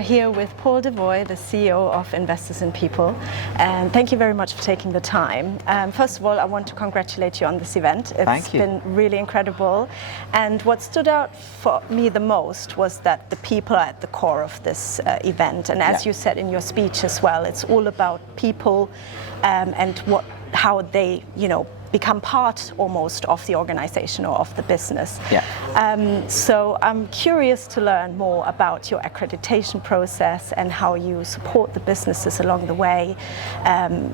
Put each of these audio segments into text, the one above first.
We're here with Paul Devoy, the CEO of Investors in People, and thank you very much for taking the time. First of all, I want to congratulate you on this event. It's been really incredible, and what stood out for me the most was that the people are at the core of this event, and as you said in your speech as well, it's all about people and how they, become part almost of the organization or of the business. So I'm curious to learn more about your accreditation process and how you support the businesses along the way,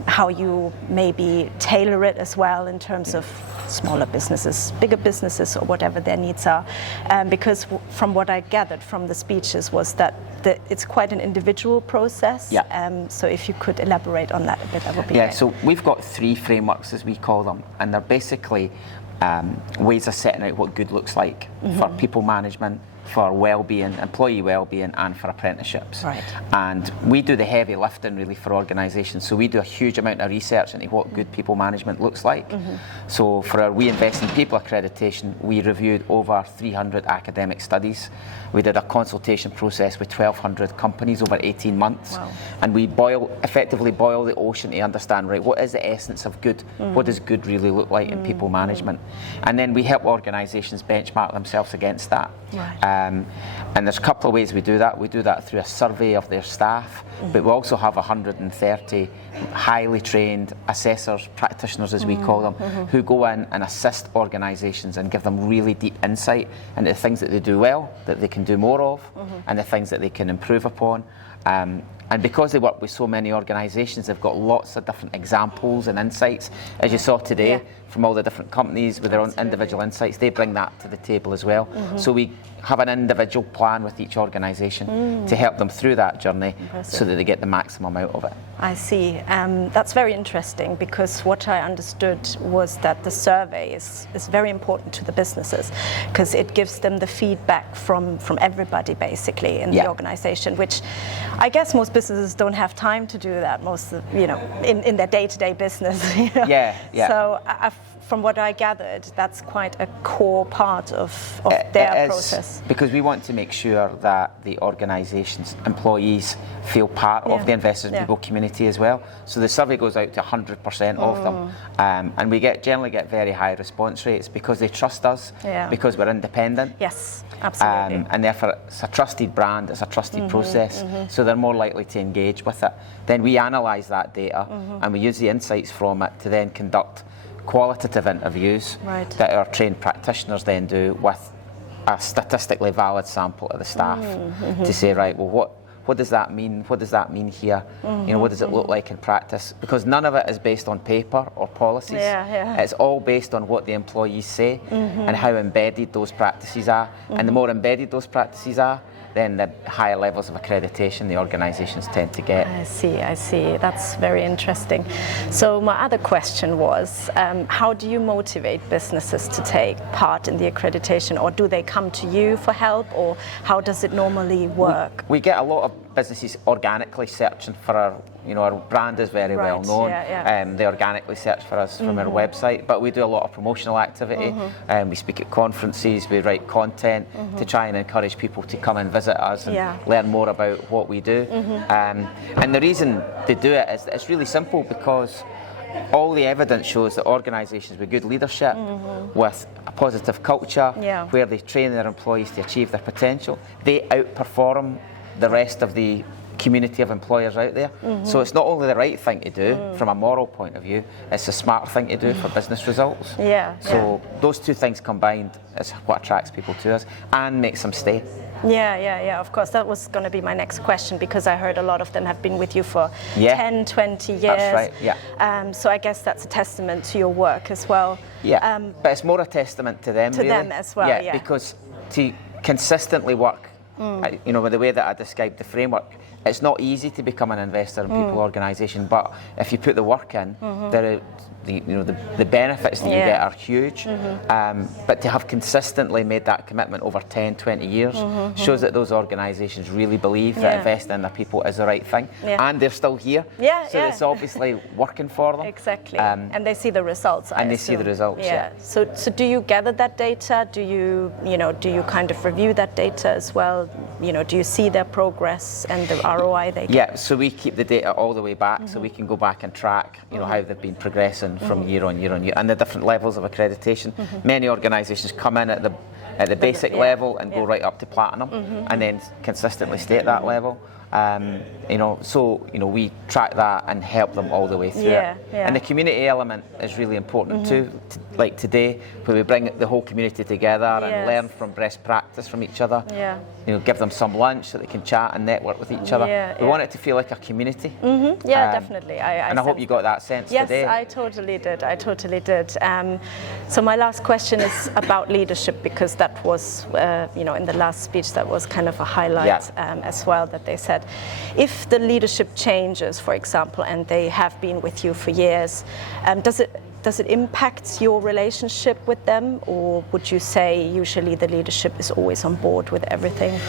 how you maybe tailor it as well in terms of smaller businesses, bigger businesses, or whatever their needs are. Because from what I gathered from the speeches was that it's quite an individual process. So if you could elaborate on that a bit, that would be great. So we've got 3 frameworks, as we call them, and they're basically ways of setting out what good looks like for people management, for well-being, employee well-being, and for apprenticeships. And we do the heavy lifting really for organisations. So we do a huge amount of research into what good people management looks like. So for our We Invest in People accreditation, we reviewed over 300 academic studies. We did a consultation process with 1,200 companies over 18 months. And we effectively boil the ocean to understand, right, what is the essence of good? What does good really look like in people management? And then we help organisations benchmark themselves against that. And there's a couple of ways we do that. We do that through a survey of their staff, but we also have 130 highly trained assessors, practitioners as we call them, who go in and assist organisations and give them really deep insight into the things that they do well, that they can do more of, and the things that they can improve upon. And because they work with so many organisations, they've got lots of different examples and insights. As you saw today, from all the different companies with their own individual insights, they bring that to the table as well. So we have an individual plan with each organisation to help them through that journey so that they get the maximum out of it. I see. That's very interesting, because what I understood was that the survey is very important to the businesses, because it gives them the feedback from everybody basically in the organisation, which I guess most businesses don't have time to do that in their day-to-day business. So from what I gathered, that's quite a core part of their process. Because we want to make sure that the organisation's employees feel part of the Investors in People community as well. So the survey goes out to 100% of them, and we generally get very high response rates because they trust us, because we're independent. Yes, absolutely. And therefore it's a trusted brand, it's a trusted process, so they're more likely to engage with it. Then we analyse that data and we use the insights from it to then conduct qualitative interviews that our trained practitioners then do with a statistically valid sample of the staff to say, right, well, what does that mean? What does that mean here? What does it look like in practice? Because none of it is based on paper or policies. It's all based on what the employees say and how embedded those practices are. And the more embedded those practices are, then the higher levels of accreditation the organisations tend to get. I see. That's very interesting. So my other question was, how do you motivate businesses to take part in the accreditation, or do they come to you for help, or how does it normally work? We get a lot of businesses organically searching for our brand is very well known. They organically search for us from our website, but we do a lot of promotional activity. We speak at conferences, we write content to try and encourage people to come and visit us and learn more about what we do. And the reason they do it is it's really simple, because all the evidence shows that organisations with good leadership, with a positive culture, where they train their employees to achieve their potential, they outperform the rest of the community of employers out there. So it's not only the right thing to do from a moral point of view, it's a smart thing to do for business results. So those two things combined is what attracts people to us and makes them stay. Of course, that was going to be my next question, because I heard a lot of them have been with you for 10, 20 years. That's right, So I guess that's a testament to your work as well. But it's more a testament to them, really. To them as well, because to consistently work, with the way that I described the framework, it's not easy to become an investor in people organisation, but if you put the work in, the benefits that you get are huge. But to have consistently made that commitment over 10, 20 years shows that those organisations really believe that investing in their people is the right thing, and they're still here. So it's obviously working for them. Exactly. And they see the results. They see the results. So do you gather that data? Do you kind of review that data as well? people, do you see their progress and the ROI they get? Yeah, so we keep the data all the way back, so we can go back and track, how they've been progressing from year on year on year, and the different levels of accreditation. Many organisations come in at the basic level and go right up to platinum, and then consistently stay at that level. We track that and help them all the way through it. And the community element is really important too. Like today, where we bring the whole community together and learn from best practice from each other. Give them some lunch so they can chat and network with each other. We want it to feel like a community. Definitely. I hope you got that sense today. Yes, I totally did. So my last question is about leadership, because that was, in the last speech, that was kind of a highlight as well, that they said, if the leadership changes, for example, and they have been with you for years, does it impact your relationship with them, or would you say usually the leadership is always on board with everything?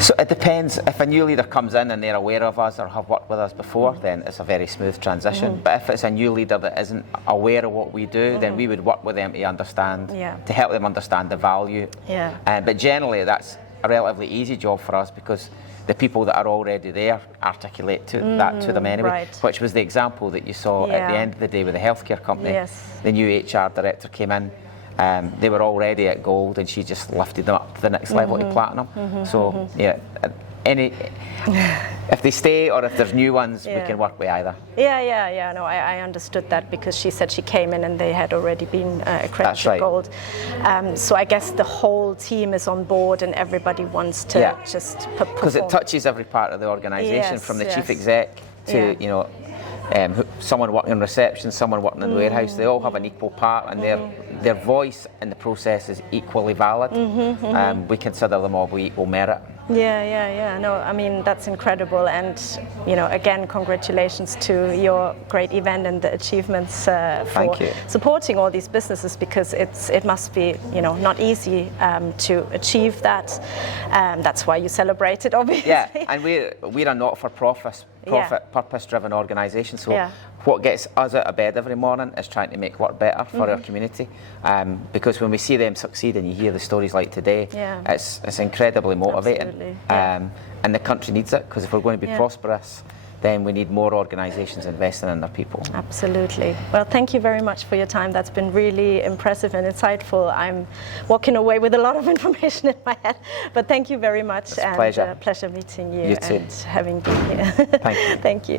So it depends. If a new leader comes in and they're aware of us or have worked with us before, then it's a very smooth transition. But if it's a new leader that isn't aware of what we do, then we would work with them to understand, to help them understand the value. But generally that's a relatively easy job for us, because the people that are already there articulate that to them anyway, which was the example that you saw at the end of the day with the healthcare company. The new HR director came in, they were already at gold, and she just lifted them up to the next level to platinum. So if they stay or if there's new ones, we can work with either. No, I understood that, because she said she came in and they had already been accredited gold. So I guess the whole team is on board and everybody wants to just perform. Because it touches every part of the organisation, from the chief exec to someone working in reception, someone working in the warehouse. They all have an equal part, and their voice in the process is equally valid. We consider them all with equal merit. No, I mean, that's incredible, and again, congratulations to your great event and the achievements for supporting all these businesses, because it must be not easy to achieve that. That's why you celebrate it, obviously. And we're a not-for-profit, purpose-driven organisation. So what gets us out of bed every morning is trying to make work better for our community. Because when we see them succeed, and you hear the stories like today, it's incredibly motivating. And the country needs it, because if we're going to be prosperous, then we need more organisations investing in their people. Absolutely. Well, thank you very much for your time. That's been really impressive and insightful. I'm walking away with a lot of information in my head, but thank you very much. It's a pleasure. Pleasure meeting you, You too. and having been here. Thank you. Thank you.